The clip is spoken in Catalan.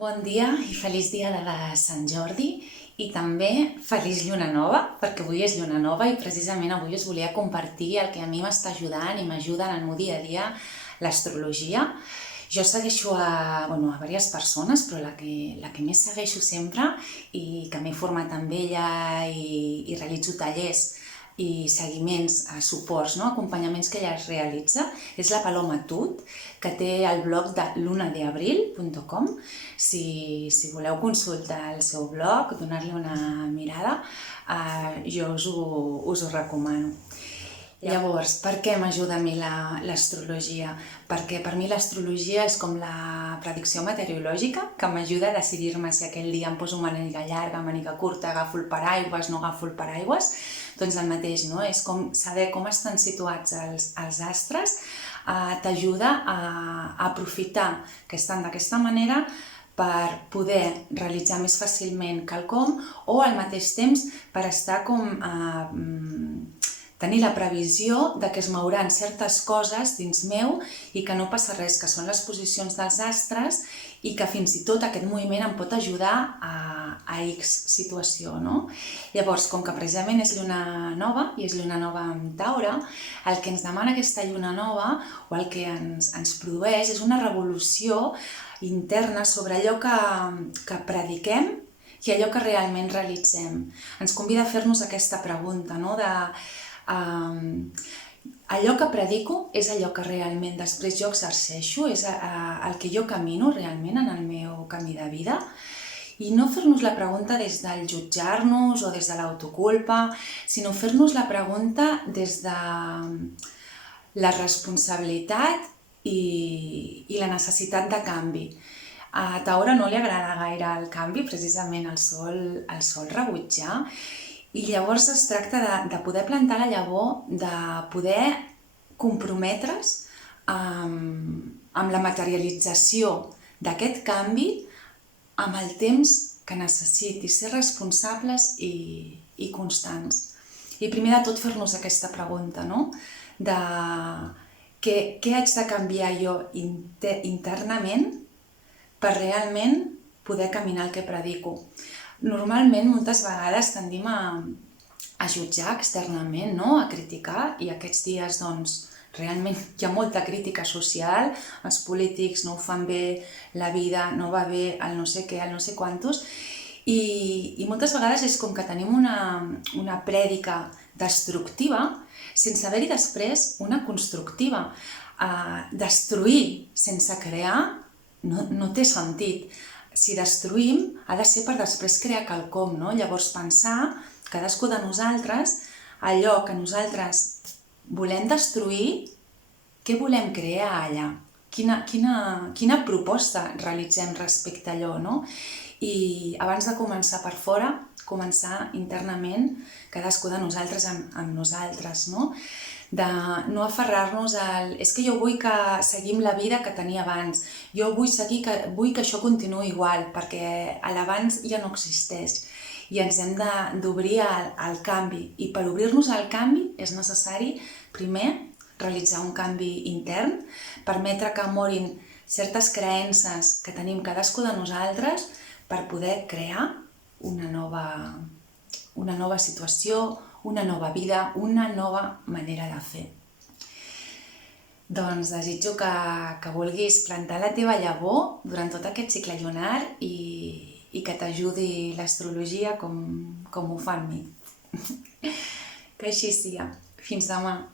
Bon dia i feliç dia de Sant Jordi i també feliç lluna nova, perquè avui és lluna nova i precisament avui us volia compartir el que a mi m'està ajudant i m'ajuda en el meu dia a dia, l'astrologia. Jo segueixo a diverses persones, però la que més segueixo sempre i que m'he format amb ella i realitzo tallers i seguiments, suports, acompanyaments que ella realitza, és la Paloma Tut, que té el blog de lunadeabril.com. Si voleu consultar el seu blog, donar-li una mirada, jo us ho recomano. Llavors, per què m'ajuda a mi l'astrologia? Perquè per mi l'astrologia és com la predicció meteorològica que m'ajuda a decidir-me si aquell dia em poso màniga llarga, màniga curta, agafo el paraigües, no agafo el paraigües. Doncs el mateix, no? És com saber com estan situats els astres, t'ajuda a aprofitar que estan d'aquesta manera per poder realitzar més fàcilment quelcom o al mateix temps per estar com tenir la previsió de que es mouran certes coses dins meu i que no passa res, que són les posicions dels astres i que fins i tot aquest moviment em pot ajudar a X situació, no? Llavors, com que precisament és lluna nova i és lluna nova amb Taure, el que ens demana aquesta lluna nova o el que ens produeix és una revolució interna sobre allò que prediquem i allò que realment realitzem. Ens convida a fer-nos aquesta pregunta, no? Allò que predico és allò que realment després jo exerceixo, és el que jo camino realment en el meu camí de vida, i no fer-nos la pregunta des del jutjar-nos o des de l'autoculpa, sinó fer-nos la pregunta des de la responsabilitat i la necessitat de canvi. A Taure no li agrada gaire el canvi, precisament el sol rebutjar, i llavors es tracta de poder plantar la llavor, de poder comprometre's amb la materialització d'aquest canvi amb el temps que necessiti, ser responsables i constants. I primer de tot fer-nos aquesta pregunta, no? De què haig de canviar jo internament per realment poder caminar el que predico. Normalment, moltes vegades tendim a jutjar externament, a criticar, i aquests dies doncs realment hi ha molta crítica social, els polítics no ho fan bé, la vida no va bé, el no sé què, el no sé quantos, i moltes vegades és com que tenim una prèdica destructiva sense haver-hi després una constructiva. Destruir sense crear no té sentit. Si destruïm, ha de ser per després crear quelcom, no? Llavors pensar, cadascú de nosaltres, allò que nosaltres volem destruir, què volem crear allà? Quina proposta realitzem respecte a allò, no? I abans de començar per fora, començar internament, cadascú de nosaltres amb nosaltres, no? De no aferrar-nos al és que jo vull que seguim la vida que tenia abans, jo vull que això continuï igual, perquè l'abans ja no existeix i ens hem d'obrir al canvi, i per obrir-nos al canvi és necessari primer realitzar un canvi intern, permetre que morin certes creences que tenim cadascú de nosaltres per poder crear una nova situació, una nova vida, una nova manera de fer. Doncs desitjo que vulguis plantar la teva llavor durant tot aquest cicle lunar i que t'ajudi l'astrologia com ho fa amb mi. Que així sia. Fins demà.